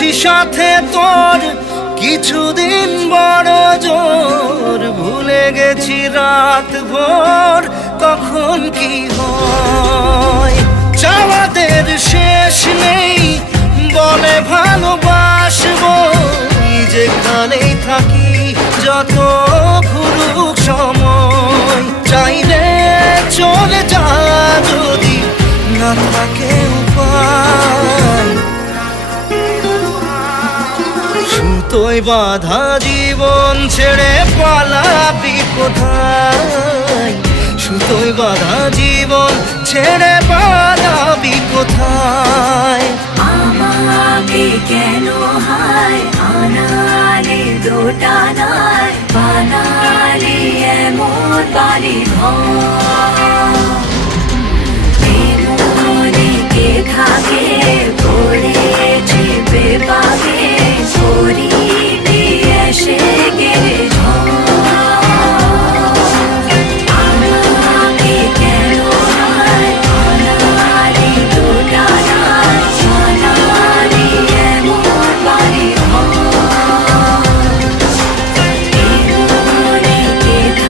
আছি সাথে তোর কিছুদিন বড় জোর, ভুলে গেছি রাত ভোর কখন কি হয়। চাওয়াদের শেষ নেই বলে ভালোবাসবো, যেখানেই থাকি যত ঘুরুক সময়। চাইলে চলে যা যদি না থাকে উপায়, সুতোয় বাঁধা জীবন ছেড়ে পালাবি কোথায়, সুতোয় বাঁধা জীবন ছেড়ে পালাবি কোথায়। আমাকে কেন হায় আনালে দোটানায়, বানালে এমন বাড়ি ঘর।